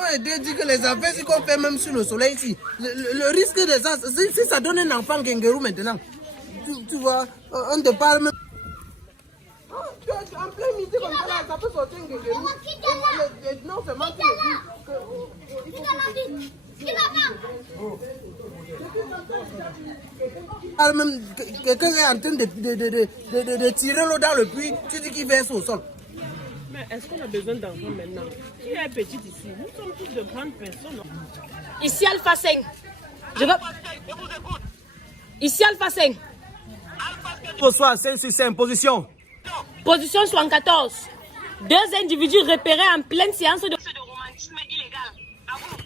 Ouais, Dieu dit que les affaires, si qu'on fait même sur le soleil ici, le risque de ça, si ça donne un enfant Gengarou maintenant, tu vois, on te parle même. En plein midi comme ça, là, ça peut sortir un Gengarou. Non seulement tu le dis que... Même quelqu'un est en train de tirer l'eau dans le puits, tu dis qu'il verse au sol. Mais est-ce qu'on a besoin d'enfants maintenant? Qui est petit ici? Nous sommes tous de grandes personnes. Ici Alpha 5. Je veux... Ici Alpha 5. Bonsoir, 565, position. Position 74. Deux individus repérés en pleine séance de romantisme illégal. À vous.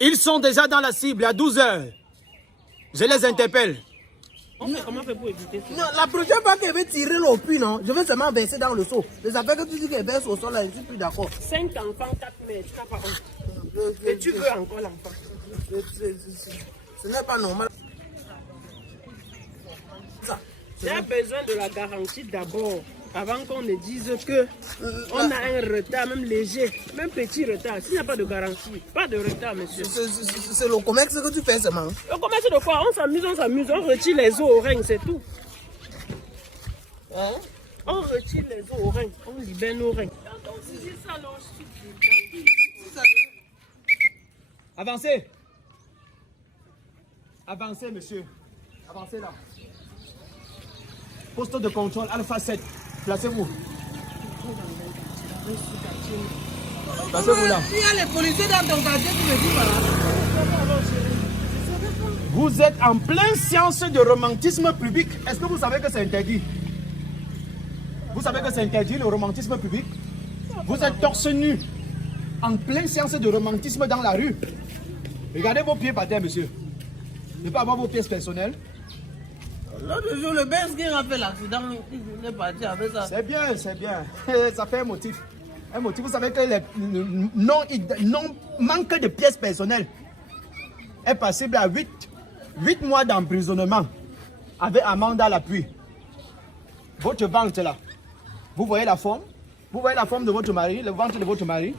Ils sont déjà dans la cible à 12 h. Je les interpelle. Comment faire pour éviter ça? Non, la prochaine fois qu'elle veut tirer l'eau puits, non, je vais seulement verser dans le seau. Les affaires que tu dis qu'elle verse au sol, là, je ne suis plus d'accord. 5 enfants, 4 mètres, ça par an. Et tu veux encore l'enfant? Ce n'est pas normal. J'ai besoin de la garantie d'abord, avant qu'on ne dise que on a un retard, même léger, même petit retard. S'il n'y a pas de garantie, pas de retard, monsieur. C'est le commerce que tu fais seulement. Le commerce de quoi? On s'amuse, on retire les os au règne, c'est tout. Hein? On retire les os au règne, on libère nos règnes. Avancez. Avancez, monsieur. Avancez là. Poste de contrôle Alpha 7. Placez-vous. Placez-vous là. Il y a les policiers dans ton quartier qui me disent voilà. Vous êtes en pleine séance de romantisme public. Est-ce que vous savez que c'est interdit? Vous savez que c'est interdit le romantisme public? Vous êtes torse nu en pleine séance de romantisme dans la rue. Regardez vos pieds par terre, monsieur. Ne pas avoir vos pièces personnelles. L'autre jour, le Benz qui a fait l'accident, il est parti avec ça. C'est bien, c'est bien. Ça fait un motif. Un motif, vous savez que le manque de pièces personnelles est passible à 8 mois d'emprisonnement avec amende à l'appui. Votre ventre là, vous voyez la forme? Vous voyez la forme de votre mari, le ventre de votre mari?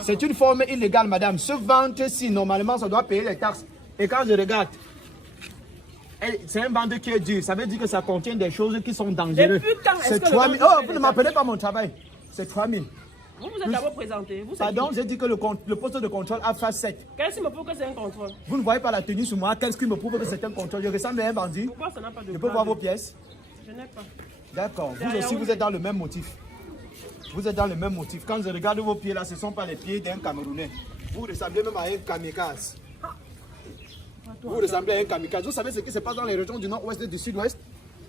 C'est une forme illégale, madame. Ce ventre-ci, normalement, ça doit payer les taxes. Et quand je regarde, c'est un ventre qui est dur. Ça veut dire que ça contient des choses qui sont dangereuses. C'est 3 000. Oh, vous ne m'appelez pas mon travail. C'est 3 000. Vous vous êtes d'abord présenté. Pardon, j'ai dit que le poste de contrôle a fait 7. Qu'est-ce qui me prouve que c'est un contrôle? Vous ne voyez pas la tenue sur moi. Qu'est-ce qui me prouve que c'est un contrôle? Je ressemble à un bandit. Pourquoi ça n'a pas de Je peux voir vos pièces? Je n'ai pas. D'accord. Vous aussi, vous êtes dans le même motif. Vous êtes dans le même motif. Quand je regarde vos pieds là, ce ne sont pas les pieds d'un Camerounais. Vous ressemblez même à un kamikaze. Vous ressemblez à un kamikaze. Vous savez ce qui se passe dans les régions du nord-ouest et du sud-ouest?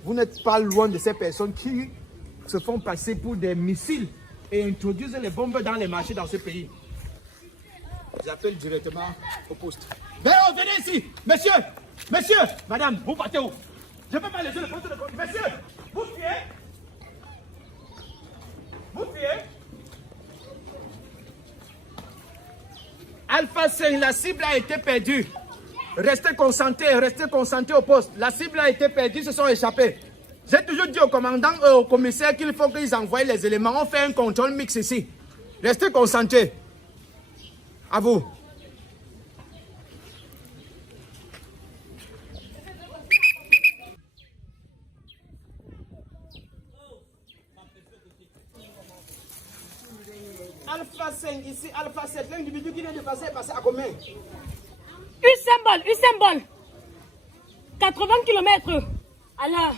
Vous n'êtes pas loin de ces personnes qui se font passer pour des missiles et introduisent les bombes dans les marchés dans ce pays. J'appelle directement au poste. Venez ici! Monsieur! Monsieur! Madame, vous partez où? Je ne peux pas laisser le poste de contrôle. Monsieur! Vous fuyez? Vous fuyez? Alpha 5, la cible a été perdue. Restez concentrés au poste. La cible a été perdue, se sont échappés. J'ai toujours dit au commandant et au commissaire qu'il faut qu'ils envoient les éléments. On fait un contrôle mix ici. Restez concentrés. À vous. Alpha 5, ici Alpha 7. L'individu qui vient de passer est passé à combien? Usain Bolt. 80 km. Alors.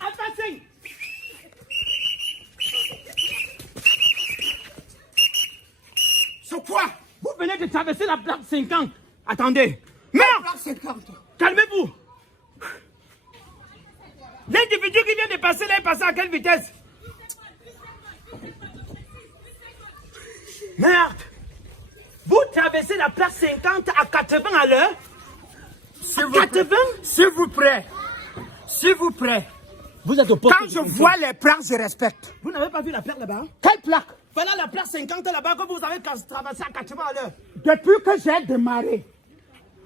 Alpha 5. C'est quoi? Vous venez de traverser la plaque 50. Attendez. Merde! Plaque 50. Calmez-vous. L'individu qui vient de passer là est passé à quelle vitesse? Merde! Vous traversez la place 50 à 80 à l'heure? 80? S'il vous plaît. S'il vous plaît. Vous êtes au poste. Quand je vois les plaques, je respecte. Vous n'avez pas vu la plaque là-bas? Quelle plaque? Voilà la place 50 là-bas que vous avez traversé à 80 à l'heure. Depuis que j'ai démarré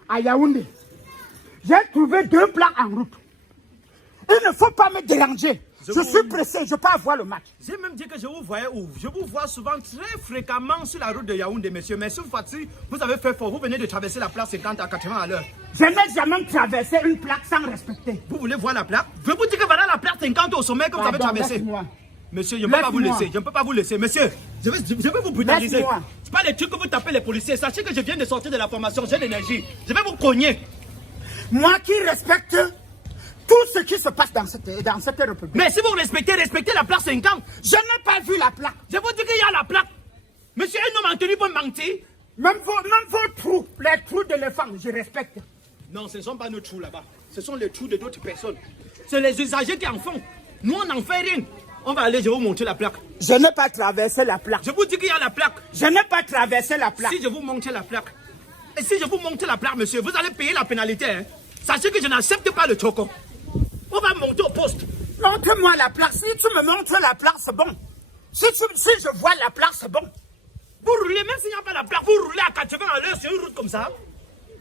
à Yaoundé, j'ai trouvé 2 plaques en route. Il ne faut pas me déranger. Je suis pressé, je peux avoir le match. J'ai même dit que je vous voyais où? Je vous vois souvent très fréquemment sur la route de Yaoundé, monsieur. Mais cette fois-ci, vous avez fait fort. Vous venez de traverser la place 50 à 80 à l'heure. Je n'ai jamais traversé une plaque sans respecter. Vous voulez voir la plaque? Je vous dis que voilà la plaque 50 au sommet que vous avez traversé. Monsieur, je ne peux pas vous laisser. Je ne peux pas vous laisser. Monsieur, je vais vous brutaliser. C'est pas les trucs que vous tapez les policiers. Sachez que je viens de sortir de la formation. J'ai l'énergie. Je vais vous cogner. Moi qui respecte tout ce qui se passe dans cette république. Mais si vous respectez la plaque 50. Je n'ai pas vu la plaque. Je vous dis qu'il y a la plaque. Monsieur, un homme en tenue peut mentir. Même vos trous, les trous d'éléphant, je respecte. Non, ce ne sont pas nos trous là-bas. Ce sont les trous de d'autres personnes. C'est les usagers qui en font. Nous, on n'en fait rien. On va aller, je vais vous montrer la plaque. Je n'ai pas traversé la plaque. Je vous dis qu'il y a la plaque. Je n'ai pas traversé la plaque. Si je vous montre la plaque, et si je vous montre la plaque, monsieur, vous allez payer la pénalité. Hein. Sachez que je n'accepte pas le choco. On va monter au poste. Montre-moi la plaque. Si tu me montres la plaque, c'est bon. Si je vois la plaque, c'est bon. Vous roulez, même s'il n'y a pas la plaque, vous roulez à 80 à l'heure sur une route comme ça.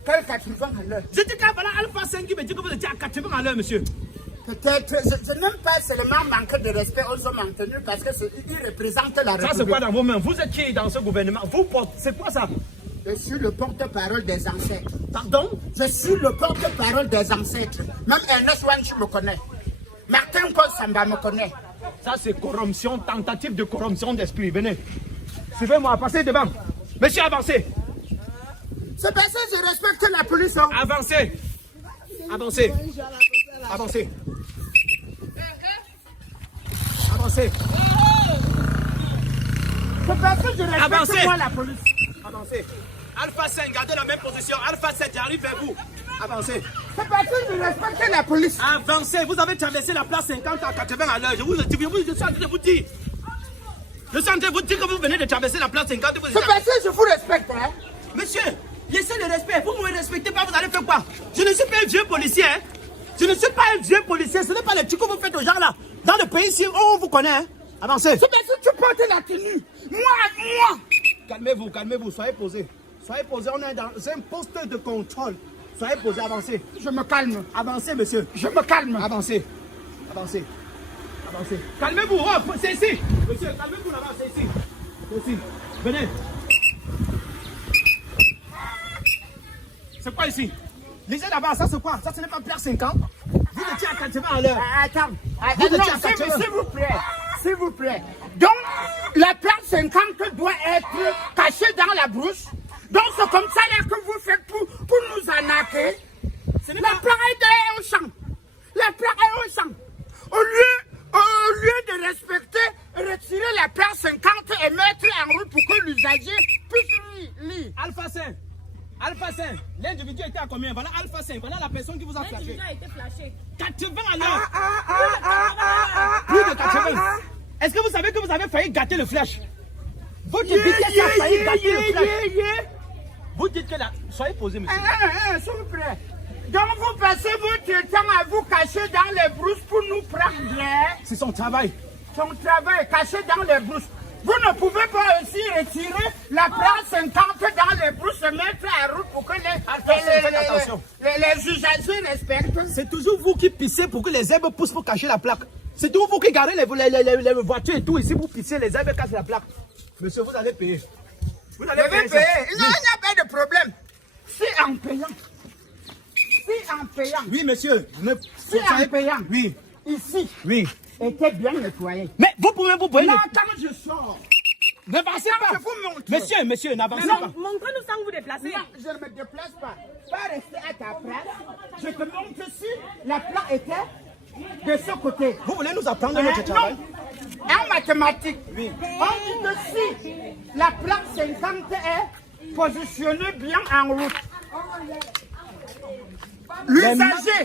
Quel 80 à l'heure? Je dis que voilà Alpha 5 qui me dit que vous étiez à 80 à l'heure, monsieur. Peut-être, je n'aime pas seulement manquer de respect aux hommes en tenue parce qu'ils représentent la République. Ça, c'est quoi dans vos mains? Vous êtes qui dans ce gouvernement? Vous portez, c'est quoi ça? Je suis le porte-parole des ancêtres. Pardon? Je suis le porte-parole des ancêtres. Même Ernest Wanchi me connaît. Martin Paul Samba me connaît. Ça, c'est corruption, tentative de corruption d'esprit. Venez. Suivez-moi, passez devant. Monsieur, avancez. C'est parce que je respecte la police. Hein. Avancez. Avancez. Avancez. Avancez. C'est parce que je respecte moi la police. Avancez. Alpha 5, gardez la même position. Alpha 7, j'arrive vers vous. Avancez. C'est parce que je respecte la police. Avancez. Vous avez traversé la place 50 à 80 à l'heure. Je suis en train de vous dire. Je suis en train de vous dire que vous venez de traverser la place 50. C'est parce que je vous respecte. Hein? Monsieur, laissez le respect. Vous ne me respectez pas, vous allez faire quoi? Je ne suis pas un vieux policier. Hein? Je ne suis pas un vieux policier. Ce n'est pas les trucs que vous faites aux gens là. Dans le pays ici, on vous connaît. Hein? Avancez. C'est parce que tu portes la tenue. Moi. Calmez-vous, calmez-vous. Soyez posés. Soyez posés. On est dans un poste de contrôle. Soyez posés, avancez. Je me calme. Avancez, monsieur. Je me calme. Avancez. Avancez. Avancez. Calmez-vous. Oh, c'est ici. Monsieur, calmez-vous là-bas. C'est ici. C'est ici. Venez. C'est quoi ici? Lisez là-bas, ça c'est quoi? Ça ce n'est pas plaque 50. Vous étiez à 80 à l'heure. Attends. S'il vous plaît. S'il vous plaît. Donc, la plaque 50 doit être cachée dans la brousse. Donc, c'est comme ça là que vous faites pour nous arnaquer. La plaque est au champ. La plaque est au champ. Au lieu de respecter, retirer la plaque 50 et mettre en route pour que l'usager puisse lire. Alpha 5. Alpha 5, l'individu était à combien? Voilà Alpha 5, voilà la personne qui vous a flashé. L'individu a été flashé. 80 à l'heure. Plus de 80. Est-ce que vous savez que vous avez failli gâter le flash? Votre vitesse a failli gâter le flash. Vous dites que là, soyez posé, monsieur. S'il vous plaît. Donc vous passez votre temps à vous cacher dans les brousses pour nous prendre. C'est son travail. Son travail, caché dans les brousses. Vous ne pouvez pas aussi retirer la place 50 dans les brousses et mettre en route pour que les usagers respectent. C'est toujours vous qui pissez pour que les herbes poussent pour cacher la plaque. C'est toujours vous qui garez les voitures et tout. Ici, vous pissez, les herbes cachent la plaque. Monsieur, vous allez payer. Vous allez payer. Non, il n'y a pas de problème. C'est en payant. C'est en payant. Oui, monsieur. C'est en payant. Oui. Ici. Oui. Était bien nettoyé. Mais vous pouvez vous payer. Non, quand je sors. N'avancez pas. Je vous montre. Monsieur, n'avancez pas. Montrez-nous sans vous déplacer. Non, je ne me déplace pas. Pas rester à ta place. Je te montre si la plaque était de ce côté. Vous voulez nous attendre notre travail? Non. En mathématiques, oui. On dit que si la plaque 50 est positionnée bien en route, l'usager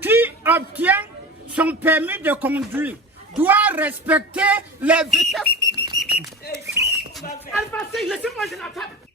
qui obtient son permis de conduire doit respecter les vitesses. Laissez-moi, je n'attends pas.